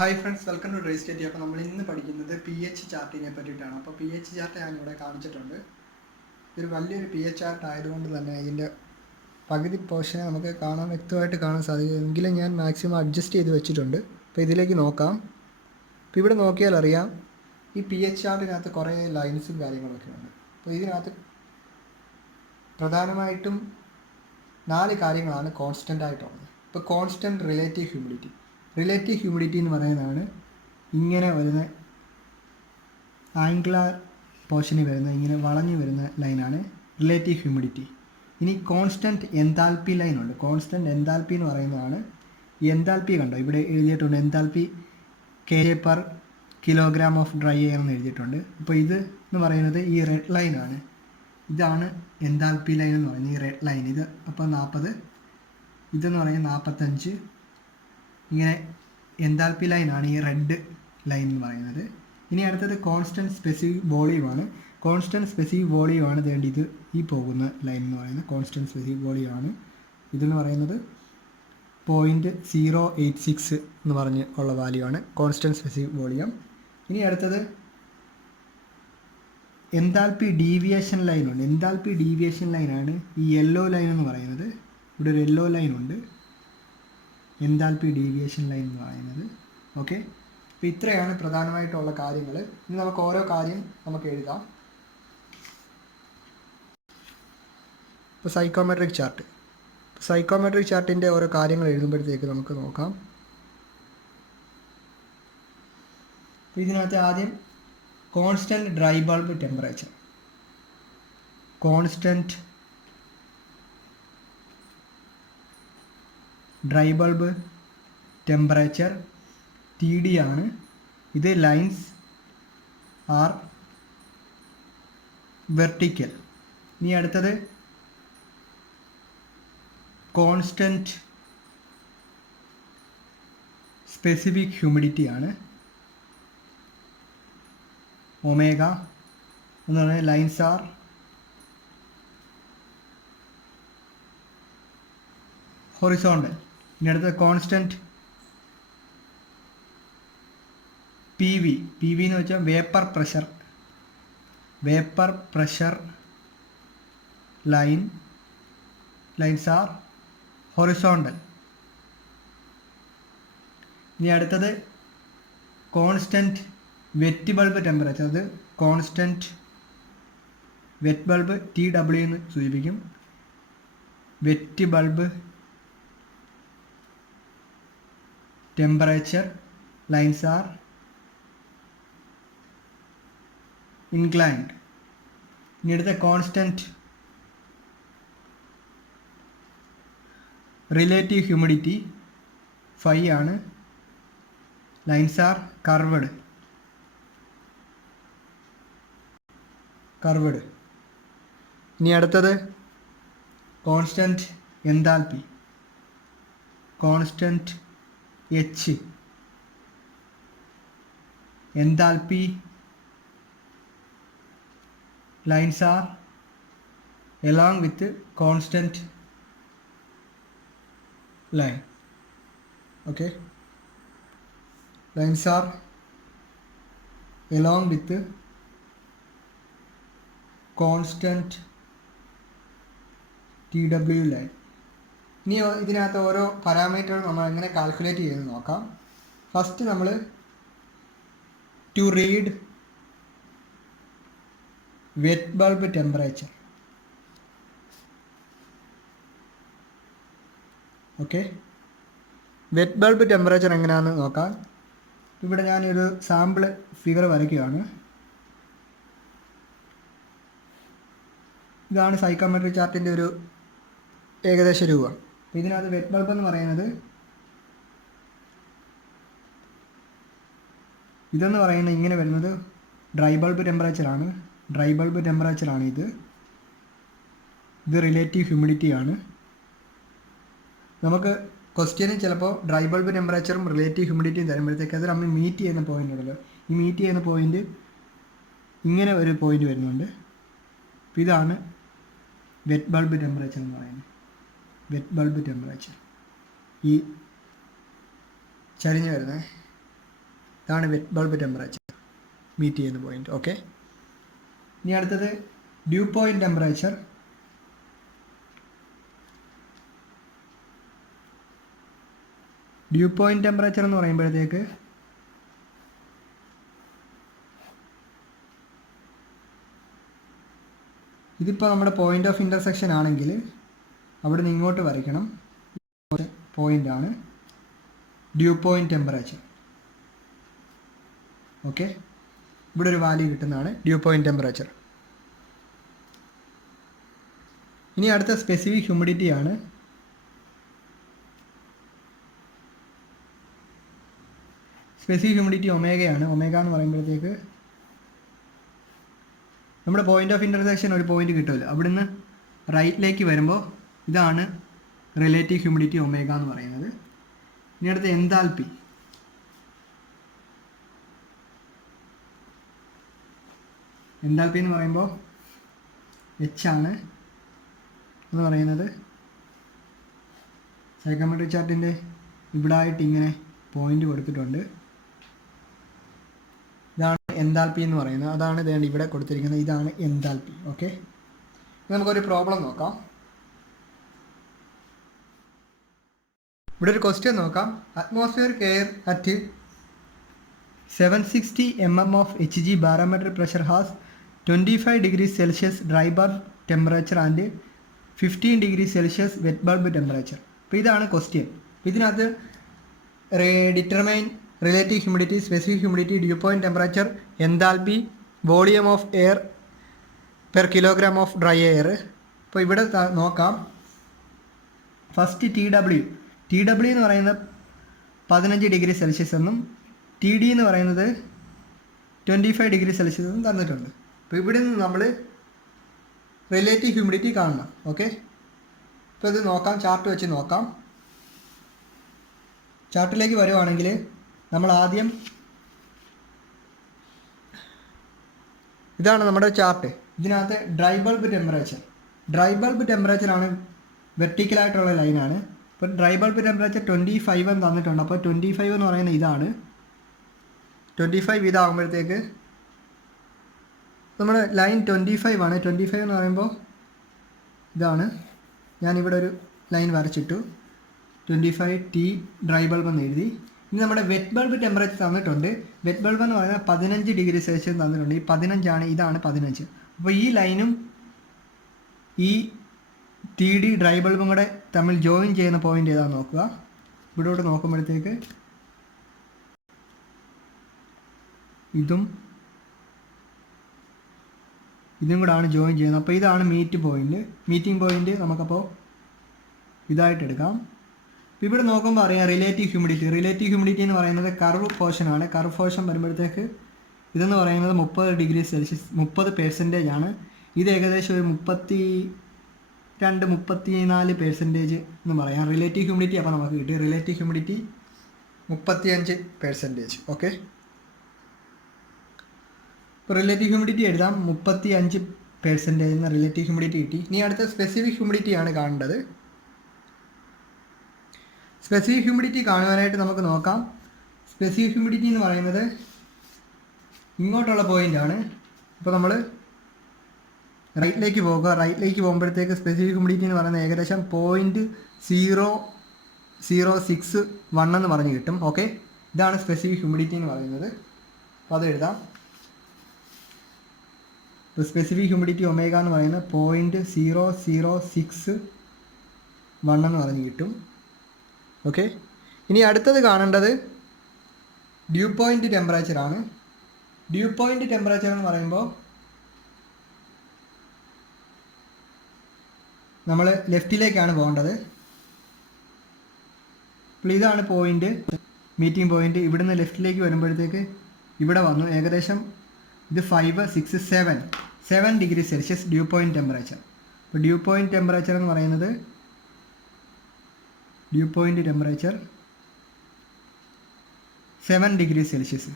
Hi friends, welcome to Dry Study. അപ്പോൾ നമ്മൾ ഇന്ന് പഠിക്കുന്നത് പി എച്ച് ചാർട്ടിനെ പറ്റിയിട്ടാണ്. അപ്പോൾ പി എച്ച് ചാർട്ട് ഞാനിവിടെ കാണിച്ചിട്ടുണ്ട്. ഇതൊരു വലിയൊരു പി എച്ച് ചാർട്ട് ആയതുകൊണ്ട് തന്നെ ഇതിൻ്റെ പകുതി പോർഷനെ നമുക്ക് വ്യക്തമായിട്ട് കാണാൻ സാധിക്കും. എങ്കിലും ഞാൻ മാക്സിമം അഡ്ജസ്റ്റ് ചെയ്ത് വെച്ചിട്ടുണ്ട്. അപ്പോൾ ഇതിലേക്ക് നോക്കാം. ഇപ്പോൾ ഇവിടെ നോക്കിയാൽ അറിയാം, ഈ പി എച്ച് ചാർട്ടിനകത്ത് കുറേ ലൈൻസും കാര്യങ്ങളൊക്കെ ഉണ്ട്. അപ്പോൾ ഇതിനകത്ത് പ്രധാനമായിട്ടും 4 കാര്യങ്ങളാണ് കോൺസ്റ്റൻ്റ് ആയിട്ടുള്ളത്. ഇപ്പോൾ കോൺസ്റ്റൻറ്റ് റിലേറ്റീവ് ഹ്യൂമിഡിറ്റി എന്ന് പറയുന്നതാണ് ഇങ്ങനെ വരുന്ന ആംഗുലാർ പോർഷനിൽ വരുന്ന ഇങ്ങനെ വളഞ്ഞു വരുന്ന ലൈനാണ് റിലേറ്റീവ് ഹ്യൂമിഡിറ്റി. ഇനി കോൺസ്റ്റൻറ്റ് എൻതാൽപ്പി ലൈനുണ്ട്. കോൺസ്റ്റൻറ്റ് എൻതാൽപ്പി എന്ന് പറയുന്നതാണ് എൻതാൽപ്പി. കണ്ടോ, ഇവിടെ എഴുതിയിട്ടുണ്ട് enthalpy kg/kg of dry air എന്ന് എഴുതിയിട്ടുണ്ട്. അപ്പോൾ ഇത് എന്ന് പറയുന്നത് ഈ റെഡ് ലൈനാണ്. ഇതാണ് എൻതാൽപ്പി ലൈൻ എന്ന് പറയുന്നത്, ഈ റെഡ് ലൈൻ. ഇത് അപ്പോൾ 40, ഇതെന്ന് പറയുന്നത് 45. ഇങ്ങനെ എൻതാൽപ്പി ലൈനാണ് ഈ റെഡ് ലൈൻ എന്ന് പറയുന്നത്. ഇനി അടുത്തത് കോൺസ്റ്റൻറ്റ് സ്പെസിഫിക് വോളിയമാണ്. കോൺസ്റ്റൻറ്റ് സ്പെസിഫിക് വോളിയമാണ് ഇത് ഈ പോകുന്ന ലൈൻ എന്ന് പറയുന്നത് കോൺസ്റ്റൻറ്റ് സ്പെസിഫിക് വോളിയമാണ്. ഇതെന്ന് പറയുന്നത് 0.086 എന്ന് പറഞ്ഞ് ഉള്ള വാല്യൂ ആണ് കോൺസ്റ്റൻറ്റ് സ്പെസിഫിക് വോളിയം. ഇനി അടുത്തത് എൻതാൽപ്പി ഡീവിയേഷൻ ലൈനുണ്ട്. എൻതാൽപ്പി ഡീവിയേഷൻ ലൈനാണ് ഈ യെല്ലോ ലൈൻ എന്ന് പറയുന്നത്. ഇവിടെ ഒരു യെല്ലോ ലൈൻ ഉണ്ട്, എൻതാൽപ്പി ഡീവിയേഷൻ ലൈൻ എന്ന് പറയുന്നത്. ഓക്കെ, അപ്പോൾ ഇത്രയാണ് പ്രധാനമായിട്ടുള്ള കാര്യങ്ങൾ. ഇനി നമുക്ക് ഓരോ കാര്യം നമുക്ക് എഴുതാം. ഇപ്പോൾ സൈക്കോമെട്രിക് ചാർട്ടിൻ്റെ ഓരോ കാര്യങ്ങൾ എഴുതുമ്പോഴത്തേക്ക് നമുക്ക് നോക്കാം. ഇതിനകത്ത് ആദ്യം constant dry bulb temperature, constant dry bulb temperature TD ആണ്. ഇത് ലൈൻസ് ആർ വെർട്ടിക്കൽ. ഇനി അടുത്തത് കോൺസ്റ്റൻറ്റ് സ്പെസിഫിക് ഹ്യൂമിഡിറ്റി ആണ്, ഒമേഗ എന്ന് പറയുന്നത് ലൈൻസ് ആർ ഹൊറിസോണ്ടൽ. ഇനി അടുത്ത കോൺസ്റ്റൻറ്റ് PV എന്ന് വെച്ചാൽ vapour pressure lines are horizontal. ഇനി അടുത്തത് കോൺസ്റ്റൻറ്റ് വെറ്റ് ബൾബ് ടെമ്പറേച്ചർ. അത് കോൺസ്റ്റൻറ്റ് വെറ്റ് ബൾബ് TW എന്ന് സൂചിപ്പിക്കും. Wet bulb temperature lines are inclined. ഇനി അടുത്ത കോൺസ്റ്റൻറ്റ് റിലേറ്റീവ് ഹ്യൂമിഡിറ്റി ആണ്, ലൈൻസ് ആർ കർവ്ഡ്. ഇനി അടുത്തത് constant enthalpy, constant H enthalpy lines are along with constant line. Okay, lines are along with constant TW line. ഇനി ഇതിനകത്ത് ഓരോ പാരാമീറ്ററുകൾ നമ്മൾ എങ്ങനെ കാൽക്കുലേറ്റ് ചെയ്ത് നോക്കാം. ഫസ്റ്റ് നമ്മൾ to read wet bulb temperature. Okay, wet bulb temperature എങ്ങനെയാണെന്ന് നോക്കാം. ഇവിടെ ഞാനൊരു സാമ്പിൾ ഫിഗർ വരയ്ക്കുകയാണ്. ഇതാണ് സൈക്കോമെട്രിക് ചാർട്ടിൻ്റെ ഒരു ഏകദേശ രൂപം. ഇതിനകത്ത് വെറ്റ് ബൾബ് എന്ന് പറയുന്നത് ഇതെന്ന് പറയുന്നത് ഇങ്ങനെ വരുന്നത് ഡ്രൈ ബൾബ് ടെമ്പറേച്ചറാണ്. ഇത് റിലേറ്റീവ് ഹ്യൂമിഡിറ്റി ആണ്. നമുക്ക് ക്വസ്റ്റ്യനിൽ ചിലപ്പോൾ ഡ്രൈ ബൾബ് ടെമ്പറേച്ചറും റിലേറ്റീവ് ഹ്യൂമിഡിറ്റിയും തരുമ്പോഴത്തേക്ക് അത് നമ്മൾ മീറ്റ് ചെയ്യുന്ന പോയിൻ്റ് ഉണ്ടല്ലോ, ഈ മീറ്റ് ചെയ്യുന്ന പോയിൻ്റ് ഇങ്ങനെ ഒരു പോയിൻ്റ് വരുന്നുണ്ട്. ഇതാണ് വെറ്റ് ബൾബ് ടെമ്പറേച്ചർ എന്ന് പറയുന്നത്. വെറ്റ് ബൾബ് ടെമ്പറേച്ചർ ഈ ചരിഞ്ഞ് വരുന്നത് ഇതാണ് വെറ്റ് ബൾബ് ടെമ്പറേച്ചർ മീറ്റ് ചെയ്യുന്ന പോയിന്റ്. ഓക്കെ, ഇനി അടുത്തത് due point temperature. Due point temperature എന്ന് പറയുമ്പോഴത്തേക്ക് ഇതിപ്പോൾ നമ്മുടെ പോയിന്റ് ഓഫ് ഇൻ്റർസെക്ഷൻ ആണെങ്കിൽ അവിടെ നിന്ന് ഇങ്ങോട്ട് വരയ്ക്കണം. പോയിൻ്റാണ് ഡ്യൂ പോയിന്റ് ടെമ്പറേച്ചർ. ഓക്കെ, ഇവിടെ ഒരു വാല്യൂ കിട്ടുന്നതാണ് ഡ്യൂ പോയിന്റ് ടെമ്പറേച്ചർ. ഇനി അടുത്ത സ്പെസിഫിക് ഹ്യൂമിഡിറ്റി ആണ്. സ്പെസിഫിക് ഹ്യൂമിഡിറ്റി ഒമേഗയാണ്. ഒമേഗ എന്ന് പറയുമ്പോഴത്തേക്ക് നമ്മുടെ പോയിന്റ് ഓഫ് ഇൻ്റർസെക്ഷൻ ഒരു പോയിന്റ് കിട്ടുമല്ലോ, അവിടുന്ന് റൈറ്റിലേക്ക് വരുമ്പോൾ ഇതാണ് റിലേറ്റീവ് ഹ്യൂമിഡിറ്റി ഒമേഗ എന്ന് പറയുന്നത്. ഇനി അടുത്ത എൻതാൽപ്പി. എൻതാൽപ്പി എന്ന് പറയുമ്പോൾ എച്ച് ആണ് എന്ന് പറയുന്നത്. സൈക്കോമെട്രിക് ചാർട്ടിൻ്റെ ഇവിടെ ആയിട്ട് ഇങ്ങനെ പോയിന്റ് കൊടുത്തിട്ടുണ്ട്. ഇതാണ് എൻതാൽപ്പി എന്ന് പറയുന്നത്. അതാണ് ഇതാണ് ഇവിടെ കൊടുത്തിരിക്കുന്നത്. ഇതാണ് എൻതാൽപ്പി. ഓക്കെ, നമുക്കൊരു പ്രോബ്ലം നോക്കാം. ഇവിടെ ഒരു ക്വസ്റ്റ്യൻ നോക്കാം. Atmospheric air at 760 mm of Hg barometric pressure has 25 degrees Celsius dry bulb temperature and 15 degrees Celsius wet bulb temperature. അപ്പോൾ ഇതാണ് ക്വസ്റ്റ്യൻ. ഇതിനകത്ത് determine relative humidity, specific humidity, due point temperature, enthalpy, volume of air per kilogram of dry air. അപ്പോൾ ഇവിടെ നോക്കാം. First T W എന്ന് പറയുന്നത് 15 degree Celsius എന്നും T D എന്ന് പറയുന്നത് 25 ഡിഗ്രി സെൽഷ്യസ് എന്നും തന്നിട്ടുണ്ട്. അപ്പോൾ ഇവിടെ നിന്ന് നമ്മൾ റിലേറ്റീവ് ഹ്യൂമിഡിറ്റി കാണണം. ഓക്കെ, ഇപ്പോൾ ഇത് നോക്കാം, ചാർട്ട് വെച്ച് നോക്കാം. ചാർട്ടിലേക്ക് വരുവാണെങ്കിൽ നമ്മൾ ആദ്യം ഇതാണ് നമ്മുടെ ചാർട്ട്. ഇതിനകത്ത് ഡ്രൈ ബൾബ് ടെമ്പറേച്ചർ ആണ് വെർട്ടിക്കലായിട്ടുള്ള ലൈനാണ്. അപ്പോൾ ഡ്രൈ ബൾബ് ടെമ്പറേച്ചർ 25 എന്ന് തന്നിട്ടുണ്ട്. അപ്പോൾ 25 എന്ന് പറയുന്നത് ഇതാണ്. 25 ഇതാകുമ്പോഴത്തേക്ക് നമ്മുടെ ലൈൻ 25 ആണ്. 25 എന്ന് പറയുമ്പോൾ ഇതാണ്. ഞാനിവിടെ ഒരു ലൈൻ വരച്ചിട്ടു. 25 ടി ഡ്രൈ ബൾബ് എന്ന് എഴുതി. ഇനി നമ്മുടെ വെറ്റ് ബൾബ് ടെമ്പറേച്ചർ തന്നിട്ടുണ്ട്. വെറ്റ് ബൾബ് എന്ന് പറയുന്നത് 15 ഡിഗ്രി സെൽഷ്യസ് തന്നിട്ടുണ്ട്. ഈ 15 ഇതാണ് 15. അപ്പോൾ ഈ ലൈനും ഈ ടി ഡി ഡ്രൈ ബൾബും കൂടെ തമ്മിൽ ജോയിൻ ചെയ്യുന്ന പോയിന്റ് ഏതാണെന്ന് നോക്കുക. ഇവിടോട്ട് നോക്കുമ്പോഴത്തേക്ക് ഇതും കൂടെ ആണ് ജോയിൻ ചെയ്യുന്നത്. അപ്പോൾ ഇതാണ് മീറ്റിംഗ് പോയിന്റ് നമുക്കപ്പോൾ ഇതായിട്ട് എടുക്കാം. അപ്പോൾ ഇവിടെ നോക്കുമ്പോൾ അറിയാം റിലേറ്റീവ് ഹ്യൂമിഡിറ്റി എന്ന് പറയുന്നത് കർവ് പോർഷനാണ്. കർവ് പോർഷൻ വരുമ്പോഴത്തേക്ക് ഇതെന്ന് പറയുന്നത് 30 ഡിഗ്രി സെൽഷ്യസ് 30% ആണ്. ഇത് ഏകദേശം ഒരു 32-34% എന്ന് പറയാം റിലേറ്റീവ് ഹ്യൂമിഡിറ്റി. അപ്പോൾ നമുക്ക് കിട്ടി റിലേറ്റീവ് ഹ്യൂമിഡിറ്റി 35%. ഓക്കെ, ഇപ്പോൾ റിലേറ്റീവ് ഹ്യൂമിഡിറ്റി എഴുതാം. 35% എന്ന റിലേറ്റീവ് ഹ്യൂമിഡിറ്റി കിട്ടി. ഇനി അടുത്ത സ്പെസിഫിക് ഹ്യൂമിഡിറ്റി ആണ് കാണേണ്ടത്. സ്പെസിഫിക് ഹ്യൂമിഡിറ്റി കാണുവാനായിട്ട് നമുക്ക് നോക്കാം. സ്പെസിഫിക് ഹ്യൂമിഡിറ്റി എന്ന് പറയുന്നത് ഇങ്ങോട്ടുള്ള പോയിൻ്റാണ്. ഇപ്പോൾ നമ്മൾ റൈറ്റിലേക്ക് പോകുമ്പോഴത്തേക്ക് സ്പെസിഫിക് ഹ്യൂമിഡിറ്റി എന്ന് പറയുന്നത് ഏകദേശം 0.0061 എന്ന് പറഞ്ഞ് കിട്ടും. ഓക്കെ, ഇതാണ് സ്പെസിഫിക് ഹ്യൂമിഡിറ്റി എന്ന് പറയുന്നത്. അപ്പോൾ അത് എഴുതാം. ഇപ്പോൾ സ്പെസിഫിക് ഹ്യൂമിഡിറ്റി ഒമേഗ എന്ന് പറയുന്നത് 0.0061 എന്ന് പറഞ്ഞ് കിട്ടും. ഓക്കെ, ഇനി അടുത്തത് കാണേണ്ടത് ഡ്യൂ പോയിന്റ് ടെമ്പറേച്ചർ ആണ്. ഡ്യൂ പോയിന്റ് ടെമ്പറേച്ചർ എന്ന് പറയുമ്പോൾ നമ്മൾ ലെഫ്റ്റിലേക്കാണ് പോകേണ്ടത്. അപ്പോൾ ഇതാണ് മീറ്റിംഗ് പോയിന്റ്. ഇവിടുന്ന് ലെഫ്റ്റിലേക്ക് വരുമ്പോഴത്തേക്ക് ഇവിടെ വന്നു. ഏകദേശം ഇത് 5, 6, 7 degree Celsius due point temperature. അപ്പോൾ ഡ്യൂ പോയിന്റ് ടെമ്പറേച്ചർ എന്ന് പറയുന്നത് 7 ഡിഗ്രി സെൽഷ്യസ്.